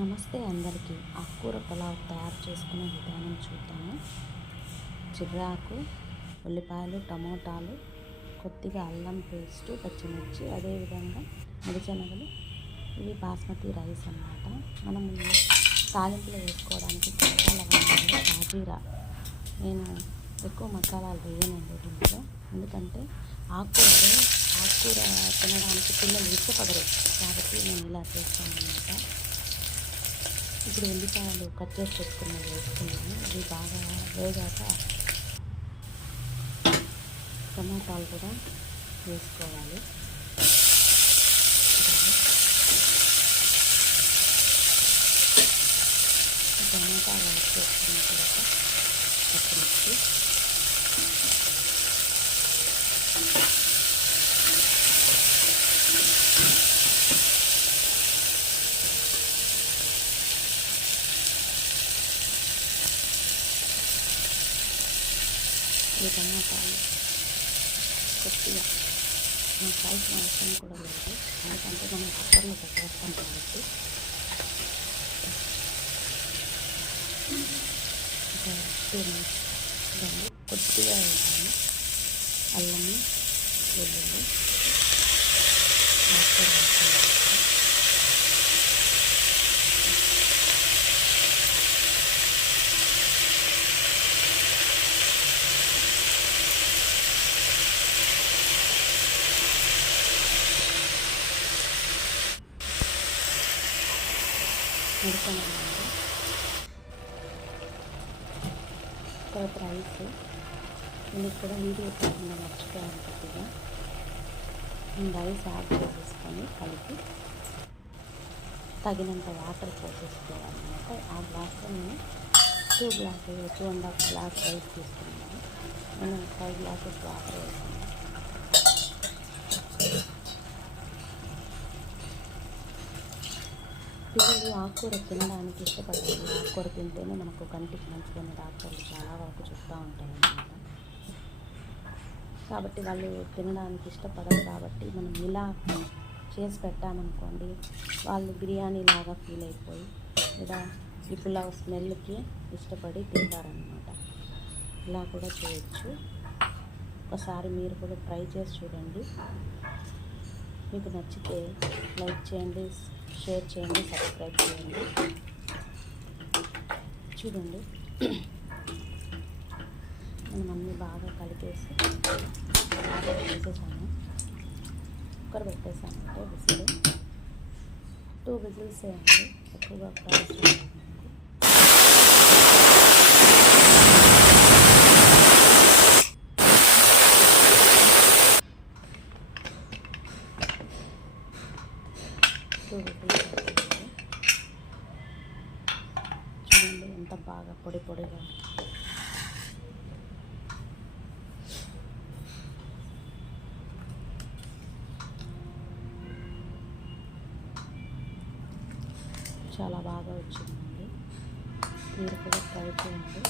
నమస్తే అందరికీ. ఆకుకూర పులావ్ తయారు చేసుకునే విధానం చూద్దాము. చిర్రాకు, ఉల్లిపాయలు, టమోటాలు, కొద్దిగా అల్లం పేస్టు, పచ్చిమిర్చి, అదేవిధంగా ముడిశనగలు, ఇవి బాస్మతి రైస్ అన్నమాట. మనము తాలింపులో వేసుకోవడానికి కొత్త లవంగాలు, షాజీరా. నేను ఎక్కువ మసాలాలు వేయనండి దీంట్లో, ఎందుకంటే ఆకుకూర తినడానికి పిల్లలు ఇష్టపడరు కాబట్టి నేను ఇలా చేస్తాను అన్నమాట. ఇప్పుడు ఉల్లిపాయలు కట్ చేసి పెట్టుకున్నవి వేసుకున్నాను. ఇవి బాగా వేగాక టమాటాలు కూడా వేసుకోవాలి. టమాటాలు యాడ్ చేసుకున్న తర్వాత పచ్చిమిర్చి, ఈ టమాటాలు కొద్దిగా నాకు కావాల్సిన అవసరం కూడా లేదు, ఎందుకంటే మనం కుక్కర్లో పెట్టేస్తాం కాబట్టి. ఒక 2 మినిట్స్ దాన్ని కొద్దిగా వేసాను. అల్లము, వెల్లుల్లి, ముడిశనగలు, తర్వాత రైస్. నేను ఇక్కడ వీడియో తీసిన మర్చిపోయాను కొద్దిగా. నేను రైస్ యాడ్ చేసేసుకొని కలిపి తగినంత వాటర్ పోసేసుకోవాలన్నమాట. ఆ గ్లాస్లో నేను 2.5 గ్లాస్ రైస్ తీసుకున్నాను. నేను 5 గ్లాసెస్ వాటర్ వేసాను. పిల్లలు ఆకుకూర తినడానికి ఇష్టపడతారు. ఆకుకూర తింటేనే మనకు కంటికి మంచిదని డాక్టర్లు చాలా వరకు చెప్తూ ఉంటారు అన్నమాట. కాబట్టి వాళ్ళు తినడానికి ఇష్టపడరు కాబట్టి మనం ఇలా చేసి పెట్టామనుకోండి, వాళ్ళు బిర్యానీ లాగా ఫీల్ అయిపోయి లేదా ఈ పులావ్ స్మెల్కి ఇష్టపడి తింటారనమాట. ఇలా కూడా చేయొచ్చు. ఒకసారి మీరు కూడా ట్రై చేసి చూడండి. మీకు నచ్చితే లైక్ చేయండి, షేర్ చేయండి, సబ్స్క్రైబ్ చేయండి. చూడండి, మనం అన్నీ బాగా కలిపేసి బాగా వేసేసాను. కుక్కర్ పెట్టేసానంటే విజిల్ 2 విజిల్స్ వేయండి, ఎక్కువగా ప్రాసెస్ చేయండి. చూడండి ఎంత బాగా పొడి పొడిగా. చాలా బాగా వచ్చిందండి. మీరు కూడా ట్రై చేయండి.